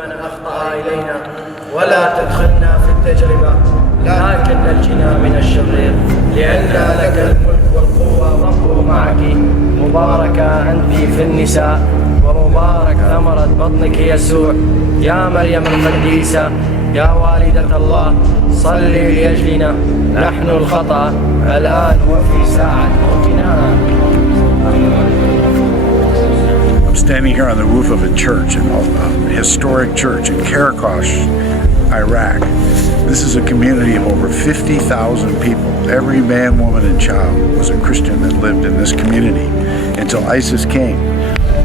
من أخطأ إلينا ولا تدخلنا في التجربة لكن نجنا من الشرير لأن لك الملك والقوة والروح معك مباركة أنت في النساء ومبارك ثمرة بطنك يسوع يا مريم القديسة يا والدة الله صلي لأجلنا نحن الخطأ الآن وفي ساعة موتنا. I'm standing here on the roof of a church, a historic church in Karakosh, Iraq. This is a community of over 50,000 people. Every man, woman, and child was a Christian that lived in this community until ISIS came.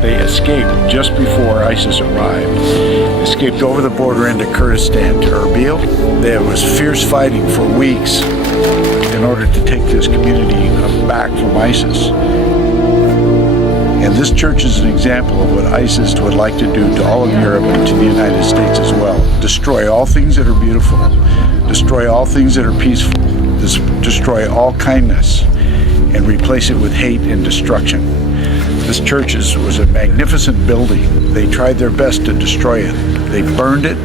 They escaped just before ISIS arrived. Escaped over the border into Kurdistan to Erbil. There was fierce fighting for weeks in order to take this community back from ISIS. And this church is an example of what ISIS would like to do to all of Europe and to the United States as well. Destroy all things that are beautiful, destroy all things that are peaceful, destroy all kindness, and replace it with hate and destruction. This church was a magnificent building. They tried their best to destroy it. They burned it.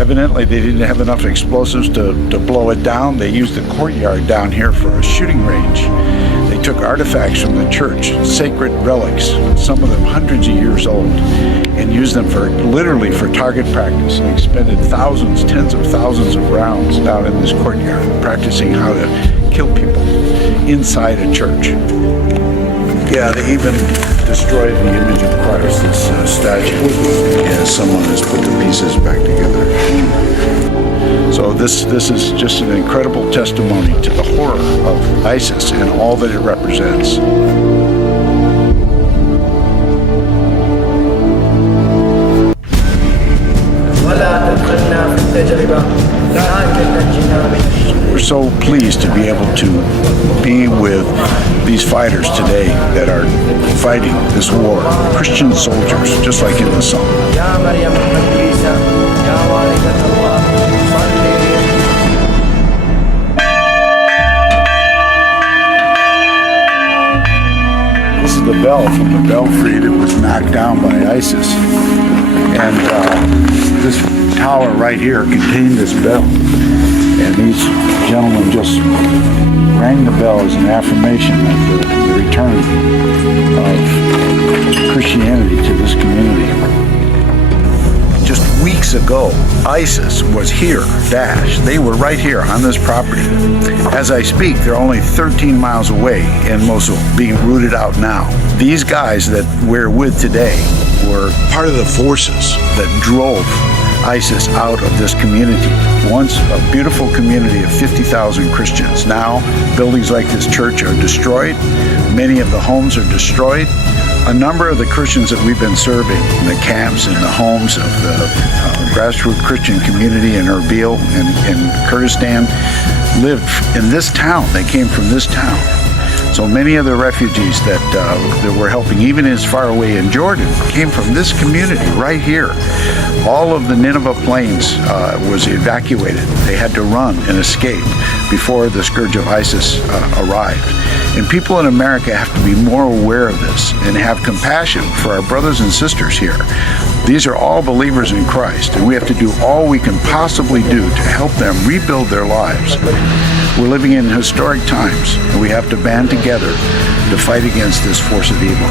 Evidently, they didn't have enough explosives to blow it down. They used the courtyard down here for a shooting range. They took artifacts from the church, sacred relics, some of them hundreds of years old, and used them literally for target practice. They expended thousands, tens of thousands of rounds down in this courtyard, practicing how to kill people inside a church. Yeah, they even destroyed the image of Christ, this statue, and someone has put the pieces back together. So this is just an incredible testimony to the horror of ISIS and all that it represents. We're so pleased to be able to be with these fighters today that are fighting this war, Christian soldiers, just like in the song. This is the bell from the belfry that was knocked down by ISIS. And this tower right here contained this bell. And these gentlemen just rang the bell as an affirmation of the return of Christianity to this community. Just weeks ago, ISIS was here, Daesh. They were right here on this property. As I speak, they're only 13 miles away in Mosul, being rooted out now. These guys that we're with today were part of the forces that drove ISIS out of this community. Once a beautiful community of 50,000 Christians. Now, buildings like this church are destroyed. Many of the homes are destroyed. A number of the Christians that we've been serving in the camps and the homes of the grassroots Christian community in Erbil and in Kurdistan lived in this town. They came from this town. So many of the refugees that we're helping, even as far away in Jordan, came from this community right here. All of the Nineveh plains was evacuated. They had to run and escape before the scourge of ISIS arrived. And people in America have to be more aware of this and have compassion for our brothers and sisters here. These are all believers in Christ, and we have to do all we can possibly do to help them rebuild their lives. We're living in historic times, and we have to band together to fight against this force of evil.